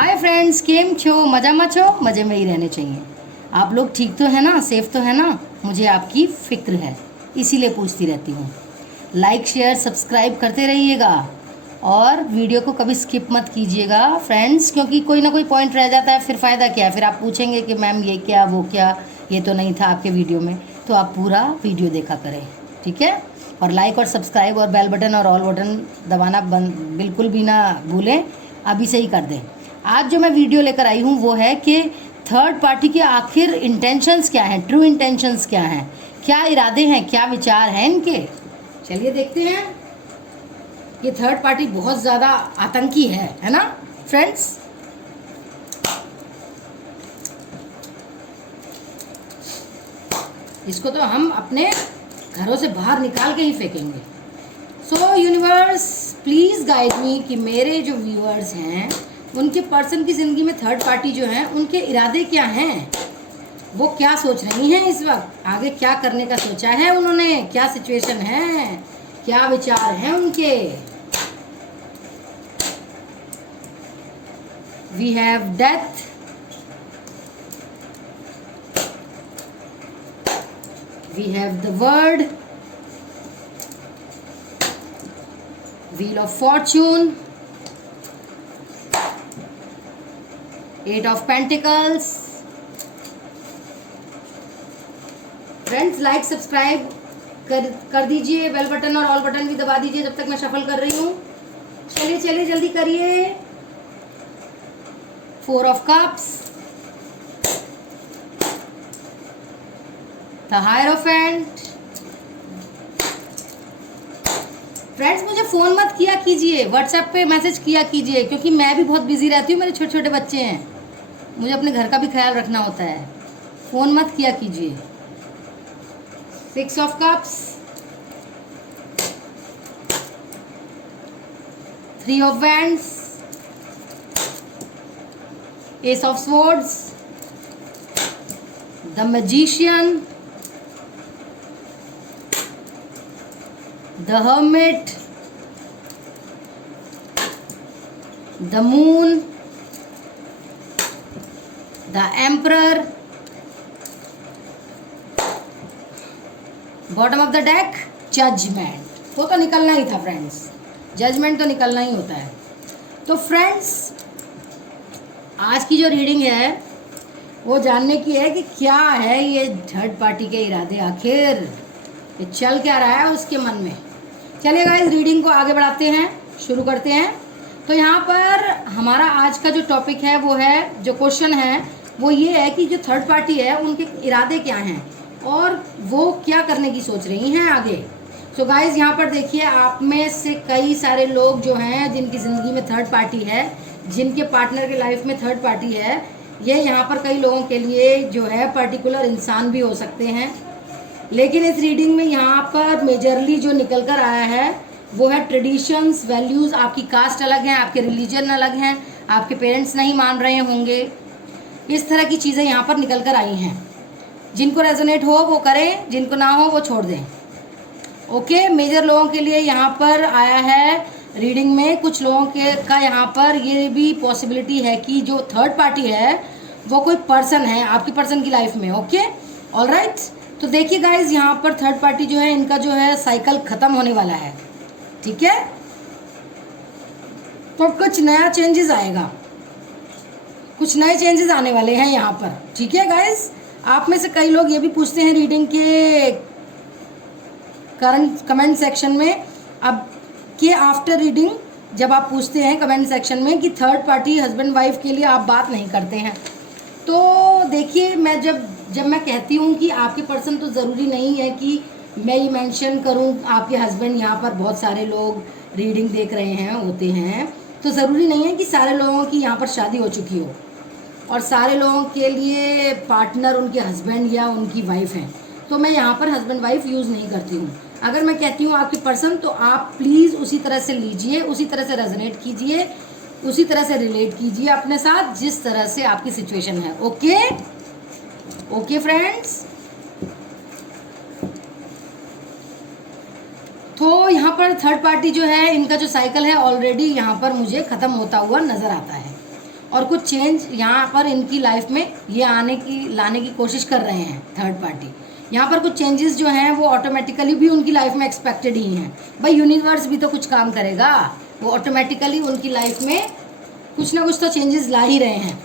Hi friends, केम छो? मज़ाમાં છો? मज़े में ही रहने चाहिए। आप लोग ठीक तो है ना? सेफ तो है ना? मुझे आपकी फ़िक्र है, इसीलिए पूछती रहती हूँ। लाइक शेयर सब्सक्राइब करते रहिएगा और वीडियो को कभी स्किप मत कीजिएगा फ्रेंड्स, क्योंकि कोई ना कोई पॉइंट रह जाता है, फिर फ़ायदा क्या है? फिर आप पूछेंगे कि मैम ये क्या वो क्या, ये तो नहीं था आपके वीडियो में। तो आप पूरा वीडियो देखा करें, ठीक है? और लाइक और सब्सक्राइब और बेल बटन और ऑल बटन दबाना बिल्कुल भी ना भूलें, अभी से ही कर दें। आज जो मैं वीडियो लेकर आई हूँ वो है कि थर्ड पार्टी के आखिर इंटेंशंस क्या हैं, ट्रू इंटेंशंस क्या हैं, क्या इरादे हैं, क्या विचार हैं इनके। चलिए देखते हैं। ये थर्ड पार्टी बहुत ज़्यादा आतंकी है ना फ्रेंड्स? इसको तो हम अपने घरों से बाहर निकाल के ही फेंकेंगे। So universe please guide me कि मेरे जो व्यूअर्स हैं उनके पर्सन की ज़िंदगी में थर्ड पार्टी जो है उनके इरादे क्या हैं, वो क्या सोच रही हैं इस वक्त, आगे क्या करने का सोचा है उन्होंने, क्या सिचुएशन है, क्या विचार हैं उनके। We have death, we have the world, wheel of fortune, eight of pentacles. Friends like subscribe कर दीजिए, बेल बटन और ऑल बटन भी दबा दीजिए जब तक मैं शफल कर रही हूँ। चलिए चलिए जल्दी करिए। Four of cups, the hierophant. Friends मुझे फ़ोन मत किया कीजिए, व्हाट्सएप पे मैसेज किया कीजिए, क्योंकि मैं भी बहुत बिजी रहती हूँ, मेरे छोटे छोटे बच्चे हैं, मुझे अपने घर का भी ख्याल रखना होता है। फ़ोन मत किया कीजिए। Six of cups, three of wands, ace of swords, the magician, the hermit, the moon, the emperor. Bottom of the deck judgement. वो तो निकलना ही था फ्रेंड्स, जजमेंट तो निकलना ही होता है। तो फ्रेंड्स आज की जो रीडिंग है वो जानने की है कि क्या है ये थर्ड पार्टी के इरादे, आखिर ये चल क्या रहा है उसके मन में। चलिए गाइस रीडिंग को आगे बढ़ाते हैं, शुरू करते हैं। तो यहाँ पर हमारा आज का जो टॉपिक है वो है, जो क्वेश्चन है वो ये है कि जो थर्ड पार्टी है उनके इरादे क्या हैं और वो क्या करने की सोच रही हैं आगे। सो गाइस यहाँ पर देखिए, आप में से कई सारे लोग जो हैं जिनकी ज़िंदगी में थर्ड पार्टी है, जिनके पार्टनर के लाइफ में थर्ड पार्टी है, ये यहाँ पर कई लोगों के लिए जो है पर्टिकुलर इंसान भी हो सकते हैं। लेकिन इस रीडिंग में यहाँ पर मेजरली जो निकल कर आया है वो है ट्रेडिशंस, वैल्यूज़। आपकी कास्ट अलग है, आपके रिलीजन अलग हैं, आपके पेरेंट्स नहीं मान रहे होंगे, इस तरह की चीज़ें यहाँ पर निकल कर आई हैं। जिनको रेजोनेट हो वो करें, जिनको ना हो वो छोड़ दें। ओके, मेजर लोगों के लिए यहाँ पर आया है रीडिंग में। कुछ लोगों के का यहाँ पर ये भी पॉसिबिलिटी है कि जो थर्ड पार्टी है वो कोई पर्सन है आपकी पर्सन की लाइफ में। ओके ऑलराइट, तो देखिए गाइज यहाँ पर थर्ड पार्टी जो है इनका जो है साइकिल ख़त्म होने वाला है, ठीक है? तो कुछ नया चेंजेस आएगा, कुछ नए चेंजेस आने वाले हैं यहाँ पर, ठीक है गाइज? आप में से कई लोग ये भी पूछते हैं रीडिंग के करंट कमेंट सेक्शन में, अब के आफ्टर रीडिंग जब आप पूछते हैं कमेंट सेक्शन में कि थर्ड पार्टी हस्बैंड वाइफ के लिए आप बात नहीं करते हैं। तो देखिए, मैं जब मैं कहती हूँ कि आपके पर्सन, तो ज़रूरी नहीं है कि मैं ये मेंशन करूँ आपके हस्बैंड। यहाँ पर बहुत सारे लोग रीडिंग देख रहे हैं होते हैं, तो ज़रूरी नहीं है कि सारे लोगों की यहाँ पर शादी हो चुकी हो और सारे लोगों के लिए पार्टनर उनके हस्बैंड या उनकी वाइफ हैं। तो मैं यहाँ पर हस्बैंड वाइफ यूज़ नहीं करती हूँ। अगर मैं कहती हूँ आपकी पर्सन, तो आप प्लीज़ उसी तरह से लीजिए, उसी तरह से रेजोनेट कीजिए, उसी तरह से रिलेट कीजिए अपने साथ जिस तरह से आपकी सिचुएशन है। ओके ओके फ्रेंड्स, तो यहाँ पर थर्ड पार्टी जो है इनका जो साइकिल है ऑलरेडी यहाँ पर मुझे ख़त्म होता हुआ नज़र आता है। और कुछ चेंज यहाँ पर इनकी लाइफ में ये लाने की कोशिश कर रहे हैं थर्ड पार्टी। यहाँ पर कुछ चेंजेस जो हैं वो ऑटोमेटिकली भी उनकी लाइफ में एक्सपेक्टेड ही हैं। भाई यूनिवर्स भी तो कुछ काम करेगा, वो ऑटोमेटिकली उनकी लाइफ में कुछ ना कुछ तो चेंजेस ला ही रहे हैं।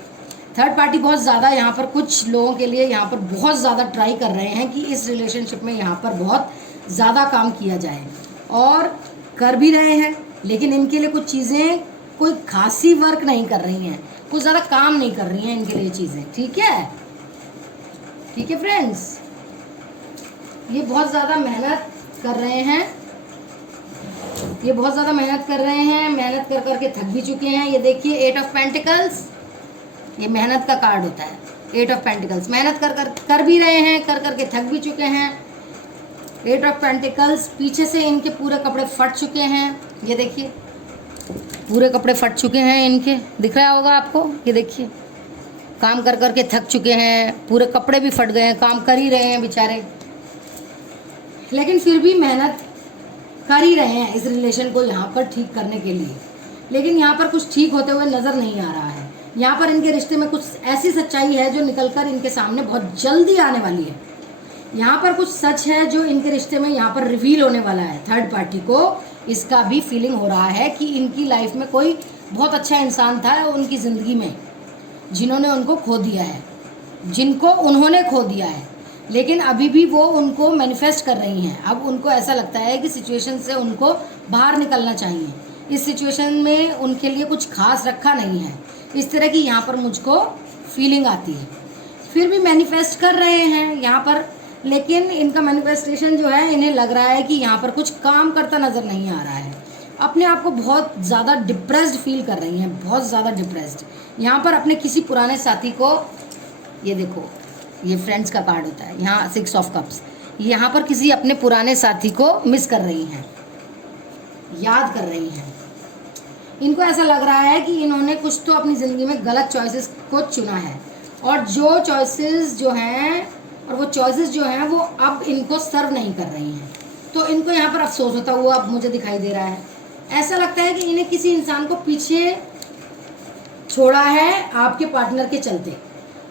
थर्ड पार्टी बहुत ज़्यादा यहाँ पर कुछ लोगों के लिए यहाँ पर बहुत ज़्यादा ट्राई कर रहे हैं कि इस रिलेशनशिप में यहाँ पर बहुत ज़्यादा काम किया जाए, और कर भी रहे हैं। लेकिन इनके लिए कुछ चीज़ें कोई खासी वर्क नहीं कर रही हैं, कुछ ज़्यादा काम नहीं कर रही हैं इनके लिए चीज़ें। ठीक है, ठीक है फ्रेंड्स, ये बहुत ज़्यादा मेहनत कर रहे हैं, ये बहुत ज़्यादा मेहनत कर रहे हैं, मेहनत कर करके थक भी चुके हैं। ये देखिए 8 ऑफ पेंटिकल्स, ये मेहनत का कार्ड होता है। 8 ऑफ पेंटिकल्स, मेहनत कर भी रहे हैं, कर करके थक भी चुके हैं। 8 ऑफ पेंटिकल्स, पीछे से इनके पूरे कपड़े फट चुके हैं। ये देखिए पूरे कपड़े फट चुके हैं इनके, दिख रहा होगा आपको। ये देखिए काम कर करके थक चुके हैं, पूरे कपड़े भी फट गए हैं, काम कर ही रहे हैं बेचारे, लेकिन फिर भी मेहनत कर ही रहे हैं इस रिलेशन को यहाँ पर ठीक करने के लिए। लेकिन यहाँ पर कुछ ठीक होते हुए नज़र नहीं आ रहा है। यहाँ पर इनके रिश्ते में कुछ ऐसी सच्चाई है जो निकलकर इनके सामने बहुत जल्दी आने वाली है। यहाँ पर कुछ सच है जो इनके रिश्ते में यहाँ पर रिवील होने वाला है। थर्ड पार्टी को इसका भी फीलिंग हो रहा है कि इनकी लाइफ में कोई बहुत अच्छा इंसान था उनकी ज़िंदगी में, जिन्होंने उनको खो दिया है, जिनको उन्होंने खो दिया है, लेकिन अभी भी वो उनको मैनिफेस्ट कर रही हैं। अब उनको ऐसा लगता है कि सिचुएशन से उनको बाहर निकलना चाहिए। इस सिचुएशन में उनके लिए कुछ खास रखा नहीं है, इस तरह की यहाँ पर मुझको फीलिंग आती है। फिर भी मैनिफेस्ट कर रहे हैं यहाँ पर, लेकिन इनका मैनिफेस्टेशन जो है, इन्हें लग रहा है कि यहाँ पर कुछ काम करता नज़र नहीं आ रहा है। अपने आप को बहुत ज़्यादा डिप्रेस्ड फील कर रही हैं, बहुत ज़्यादा डिप्रेस्ड। यहाँ पर अपने किसी पुराने साथी को, ये देखो ये फ्रेंड्स का कार्ड होता है, यहाँ 6 ऑफ कप्स, यहाँ पर किसी अपने पुराने साथी को मिस कर रही हैं, याद कर रही हैं। इनको ऐसा लग रहा है कि इन्होंने कुछ तो अपनी ज़िंदगी में गलत चॉइसेस को चुना है, और जो चॉइसेस जो हैं और वो चॉइसेस जो हैं वो अब इनको सर्व नहीं कर रही हैं। तो इनको यहाँ पर अफसोस होता हुआ अब मुझे दिखाई दे रहा है। ऐसा लगता है कि इन्हें किसी इंसान को पीछे छोड़ा है आपके पार्टनर के चलते।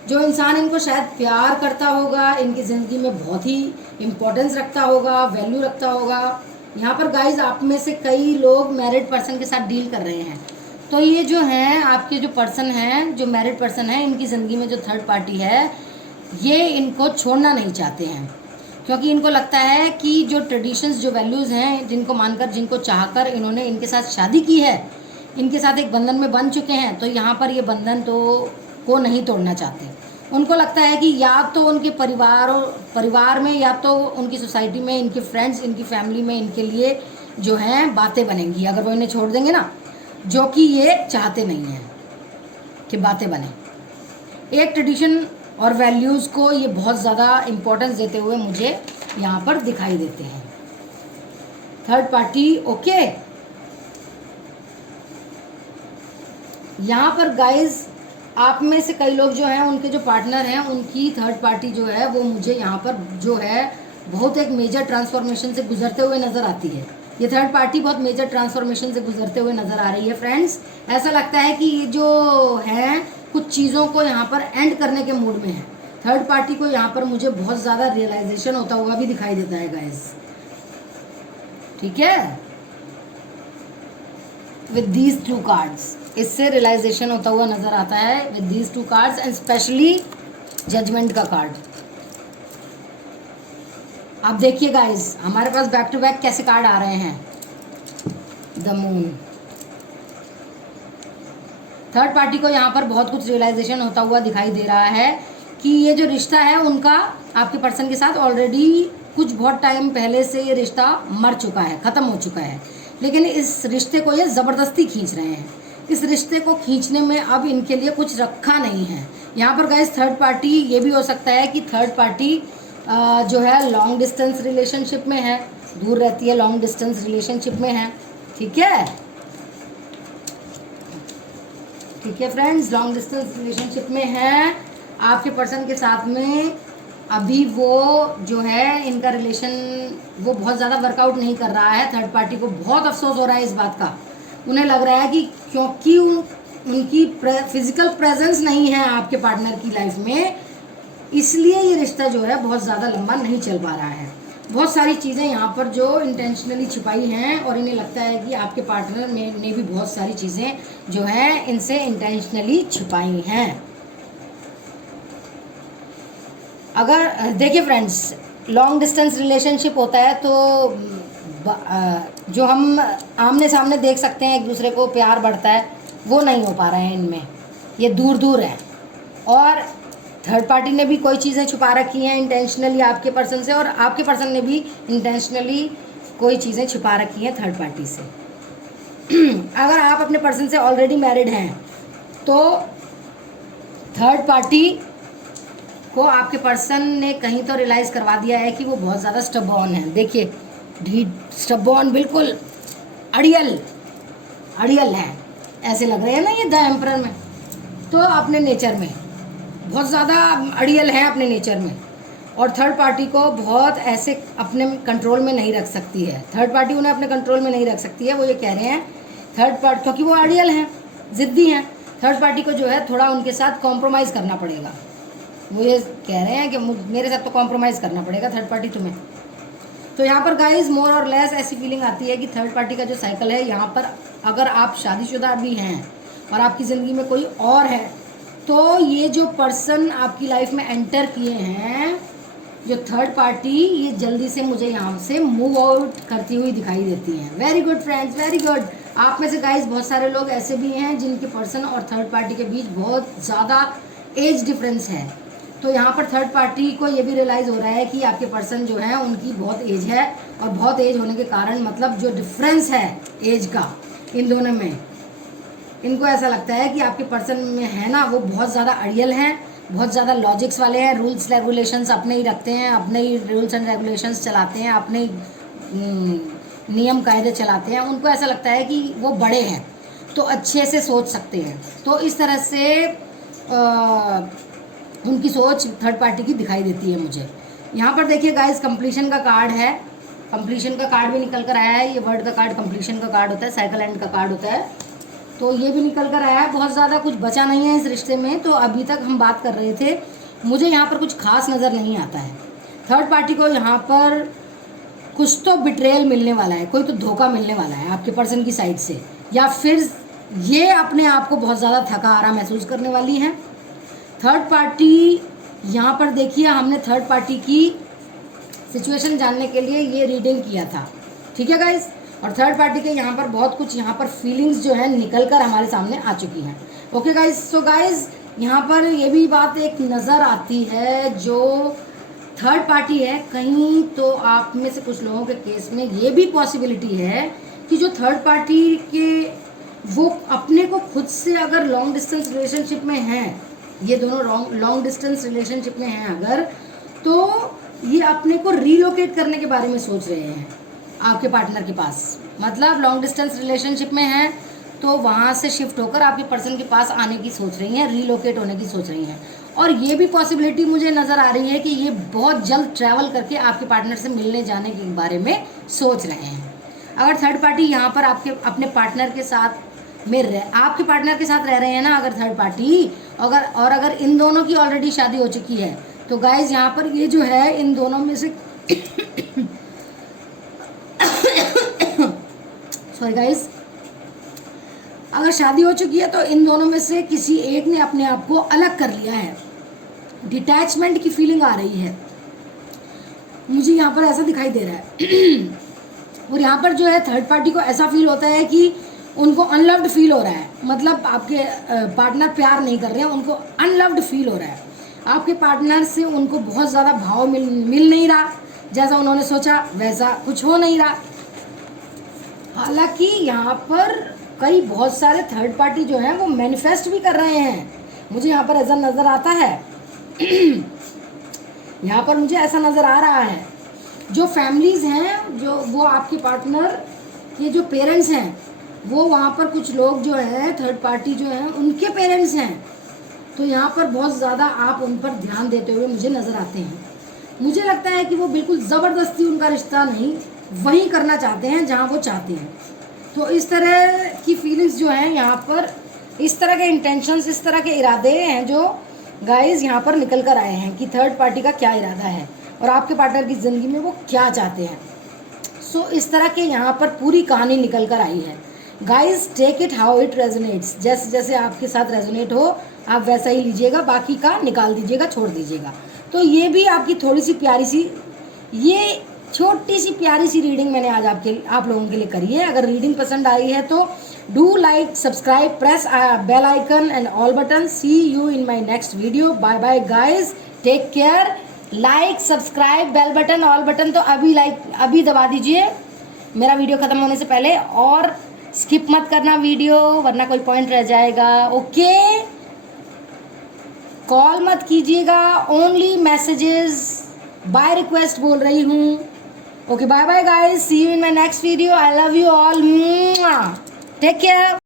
जो इंसान इनको शायद प्यार करता होगा, इनकी ज़िंदगी में बहुत ही इम्पोर्टेंस रखता होगा, वैल्यू रखता होगा। यहाँ पर गाइज आप में से कई लोग मैरिड पर्सन के साथ डील कर रहे हैं। तो ये जो हैं आपके जो पर्सन हैं, जो मैरिड पर्सन है, इनकी ज़िंदगी में जो थर्ड पार्टी है, ये इनको छोड़ना नहीं चाहते हैं, क्योंकि इनको लगता है कि जो ट्रेडिशंस, जो वैल्यूज़ हैं, जिनको मानकर, जिनको चाहकर इन्होंने इनके साथ शादी की है, इनके साथ एक बंधन में बंध चुके हैं, तो यहाँ पर ये बंधन को नहीं तोड़ना चाहते। उनको लगता है कि या तो उनके परिवार में, या तो उनकी सोसाइटी में, इनके फ्रेंड्स, इनकी फैमिली में इनके लिए जो हैं बातें बनेंगी अगर वो इन्हें छोड़ देंगे ना, जो कि ये चाहते नहीं हैं कि बातें बने। एक ट्रेडिशन और वैल्यूज़ को ये बहुत ज़्यादा इम्पोर्टेंस देते हुए मुझे यहाँ पर दिखाई देते हैं। Third party okay. यहाँ पर गाइज आप में से कई लोग जो हैं, उनके जो पार्टनर हैं, उनकी थर्ड पार्टी जो है वो मुझे यहाँ पर जो है बहुत एक मेजर ट्रांसफॉर्मेशन से गुजरते हुए नज़र आती है। ये थर्ड पार्टी बहुत मेजर ट्रांसफॉर्मेशन से गुजरते हुए नज़र आ रही है फ्रेंड्स। ऐसा लगता है कि ये जो है कुछ चीज़ों को यहाँ पर एंड करने के मूड में है। थर्ड पार्टी को यहाँ पर मुझे बहुत ज़्यादा रियलाइजेशन होता हुआ भी दिखाई देता है गाइज। ठीक है, विद दीज 2 कार्ड्स इससे रियलाइजेशन होता हुआ नज़र आता है, with these 2 cards, and especially judgement का कार्ड। आप देखिए गाइज हमारे पास बैक टू बैक कैसे कार्ड आ रहे हैं। The moon. थर्ड पार्टी को यहाँ पर बहुत कुछ रियलाइजेशन होता हुआ दिखाई दे रहा है कि ये जो रिश्ता है उनका आपके पर्सन के साथ ऑलरेडी कुछ बहुत टाइम पहले से ये रिश्ता मर चुका है, ख़त्म हो चुका है, लेकिन इस रिश्ते को ये ज़बरदस्ती खींच रहे हैं। इस रिश्ते को खींचने में अब इनके लिए कुछ रखा नहीं है। यहाँ पर गाइस थर्ड पार्टी, ये भी हो सकता है कि थर्ड पार्टी जो है लॉन्ग डिस्टेंस रिलेशनशिप में है, दूर रहती है, लॉन्ग डिस्टेंस रिलेशनशिप में है। ठीक है, ठीक है फ्रेंड्स, लॉन्ग डिस्टेंस रिलेशनशिप में है आपके पर्सन के साथ में। अभी वो जो है इनका रिलेशन वो बहुत ज़्यादा वर्कआउट नहीं कर रहा है। थर्ड पार्टी को बहुत अफसोस हो रहा है इस बात का। उन्हें लग रहा है कि क्योंकि उनकी फिजिकल प्रेजेंस नहीं है आपके पार्टनर की लाइफ में, इसलिए ये रिश्ता जो है बहुत ज़्यादा लंबा नहीं चल पा रहा है। बहुत सारी चीज़ें यहाँ पर जो इंटेंशनली छिपाई हैं और इन्हें लगता है कि आपके पार्टनर ने भी बहुत सारी चीज़ें जो है इनसे इंटेंशनली छिपाई हैं। अगर देखिए फ्रेंड्स, लॉन्ग डिस्टेंस रिलेशनशिप होता है तो जो हम आमने सामने देख सकते हैं एक दूसरे को, प्यार बढ़ता है, वो नहीं हो पा रहा है इनमें, ये दूर दूर है। और थर्ड पार्टी ने भी कोई चीज़ें छुपा रखी हैं इंटेंशनली आपके पर्सन से, और आपके पर्सन ने भी इंटेंशनली कोई चीज़ें छुपा रखी हैं थर्ड पार्टी से। अगर आप अपने पर्सन से ऑलरेडी मैरिड हैं तो थर्ड पार्टी को आपके पर्सन ने कहीं तो रियलाइज़ करवा दिया है कि वो बहुत ज़्यादा स्टबॉर्न है। देखिए, स्टबॉर्न, बिल्कुल अड़ियल है, ऐसे लग रहे हैं ना ये द एम्परर में। तो अपने नेचर में बहुत ज़्यादा अड़ियल है अपने नेचर में, और थर्ड पार्टी को बहुत ऐसे अपने कंट्रोल में नहीं रख सकती है। थर्ड पार्टी उन्हें अपने कंट्रोल में नहीं रख सकती है। वो ये कह रहे हैं थर्ड पार्टी, क्योंकि वो अड़ियल हैं, ज़िद्दी हैं, थर्ड पार्टी को जो है थोड़ा उनके साथ कॉम्प्रोमाइज़ करना पड़ेगा। वो ये कह रहे हैं कि मेरे साथ तो कॉम्प्रोमाइज़ करना पड़ेगा थर्ड पार्टी तुम्हें। तो यहाँ पर गाइज मोर और लेस ऐसी फीलिंग आती है कि थर्ड पार्टी का जो साइकिल है, यहाँ पर अगर आप शादीशुदा भी हैं और आपकी ज़िंदगी में कोई और है, तो ये जो पर्सन आपकी लाइफ में एंटर किए हैं, जो थर्ड पार्टी, ये जल्दी से मुझे यहाँ से मूव आउट करती हुई दिखाई देती हैं। Very good friends, very good. आप में से गाइज बहुत सारे लोग ऐसे भी हैं जिनके पर्सन और थर्ड पार्टी के बीच बहुत ज़्यादा एज डिफरेंस है। तो यहाँ पर थर्ड पार्टी को ये भी रियलाइज़ हो रहा है कि आपके पर्सन जो है उनकी बहुत एज है, और बहुत एज होने के कारण मतलब जो डिफरेंस है एज का इन दोनों में, इनको ऐसा लगता है कि आपके पर्सन में है ना वो बहुत ज़्यादा अड़ियल हैं, बहुत ज़्यादा लॉजिक्स वाले हैं, रूल्स रेगुलेशंस अपने ही रखते हैं, अपने ही रूल्स एंड रेगुलेशंस चलाते हैं, अपने ही नियम कायदे चलाते हैं। उनको ऐसा लगता है कि वो बड़े हैं तो अच्छे से सोच सकते हैं। तो इस तरह से उनकी सोच थर्ड पार्टी की दिखाई देती है मुझे। यहाँ पर देखिए गाइस, कंप्लीशन का कार्ड है, कंप्लीशन का कार्ड भी निकल कर आया है। ये वर्ड का कार्ड कंप्लीशन का कार्ड होता है, साइकिल एंड का कार्ड होता है, तो ये भी निकल कर आया है। बहुत ज़्यादा कुछ बचा नहीं है इस रिश्ते में। तो अभी तक हम बात कर रहे थे, मुझे यहाँ पर कुछ खास नज़र नहीं आता है। थर्ड पार्टी को यहाँ पर कुछ तो बिट्रेयल मिलने वाला है, कोई तो धोखा मिलने वाला है आपके पर्सन की साइड से, या फिर ये अपने आप को बहुत ज़्यादा थका हारा महसूस करने वाली हैं। थर्ड पार्टी यहाँ पर देखिए, हमने थर्ड पार्टी की सिचुएशन जानने के लिए ये रीडिंग किया था, ठीक है गाइस। और थर्ड पार्टी के यहाँ पर बहुत कुछ यहाँ पर फीलिंग्स जो है निकल कर हमारे सामने आ चुकी हैं। ओके गाइस, सो गाइस यहाँ पर ये भी बात एक नज़र आती है, जो थर्ड पार्टी है, कहीं तो आप में से कुछ लोगों के केस में ये भी पॉसिबिलिटी है कि जो थर्ड पार्टी के वो अपने को खुद से अगर लॉन्ग डिस्टेंस रिलेशनशिप में हैं, ये दोनों लॉन्ग डिस्टेंस रिलेशनशिप में हैं अगर, तो ये अपने को रीलोकेट करने के बारे में सोच रहे हैं आपके पार्टनर के पास। मतलब लॉन्ग डिस्टेंस रिलेशनशिप में हैं तो वहाँ से शिफ्ट होकर आपके पर्सन के पास आने की सोच रही हैं, रीलोकेट होने की सोच रही हैं। और ये भी पॉसिबिलिटी मुझे नज़र आ रही है कि ये बहुत जल्द ट्रैवल करके आपके पार्टनर से मिलने जाने के बारे में सोच रहे हैं। अगर थर्ड पार्टी यहाँ पर आपके अपने पार्टनर के साथ आपके पार्टनर के साथ रह रहे हैं ना, अगर थर्ड पार्टी, अगर इन दोनों की ऑलरेडी शादी हो चुकी है, तो गाइज यहाँ पर ये जो है इन दोनों में से सॉरी गाइज, अगर शादी हो चुकी है तो इन दोनों में से किसी एक ने अपने आप को अलग कर लिया है, डिटैचमेंट की फीलिंग आ रही है मुझे यहाँ पर, ऐसा दिखाई दे रहा है। और यहाँ पर जो है थर्ड पार्टी को ऐसा फील होता है कि उनको अनलव्ड फील हो रहा है, मतलब आपके पार्टनर प्यार नहीं कर रहे हैं, उनको अनलव्ड फील हो रहा है। आपके पार्टनर से उनको बहुत ज़्यादा भाव मिल नहीं रहा, जैसा उन्होंने सोचा वैसा कुछ हो नहीं रहा। हालांकि यहाँ पर कई बहुत सारे थर्ड पार्टी जो हैं वो मैनिफेस्ट भी कर रहे हैं, मुझे यहाँ पर ऐसा नज़र आता है। यहाँ पर मुझे ऐसा नज़र आ रहा है, जो फैमिलीज़ हैं, जो वो आपके पार्टनर के जो पेरेंट्स हैं, वो वहाँ पर कुछ लोग जो हैं थर्ड पार्टी जो हैं उनके पेरेंट्स हैं, तो यहाँ पर बहुत ज़्यादा आप उन पर ध्यान देते हुए मुझे नज़र आते हैं। मुझे लगता है कि वो बिल्कुल ज़बरदस्ती उनका रिश्ता नहीं, वही करना चाहते हैं जहाँ वो चाहते हैं। तो इस तरह की फीलिंग्स जो हैं यहाँ पर इस तरह के इंटेंशंस, इस तरह के इरादे हैं जो गाइस यहाँ पर निकल कर आए हैं कि थर्ड पार्टी का क्या इरादा है और आपके पार्टनर की ज़िंदगी में वो क्या चाहते हैं। सो इस तरह के यहाँ पर पूरी कहानी निकल कर आई है। Guys take it how it resonates, जैसे जैसे आपके साथ रेजोनेट हो आप वैसा ही लीजिएगा, बाकी का निकाल दीजिएगा, छोड़ दीजिएगा। तो ये भी आपकी थोड़ी सी प्यारी सी, ये छोटी सी प्यारी सी रीडिंग मैंने आज आप लोगों के लिए करी है। अगर रीडिंग पसंद आई है तो do like, subscribe, press bell icon and all button. See you in my next video. Bye bye guys, take care. Like, subscribe, bell button, all button तो अभी दबा दीजिए मेरा वीडियो ख़त्म होने से पहले, और स्किप मत करना वीडियो वरना कोई पॉइंट रह जाएगा। ओके, कॉल मत कीजिएगा, ओनली मैसेजेस, बाय रिक्वेस्ट बोल रही हूँ। Okay, bye bye guys, see you in my next video. I love you all, take care.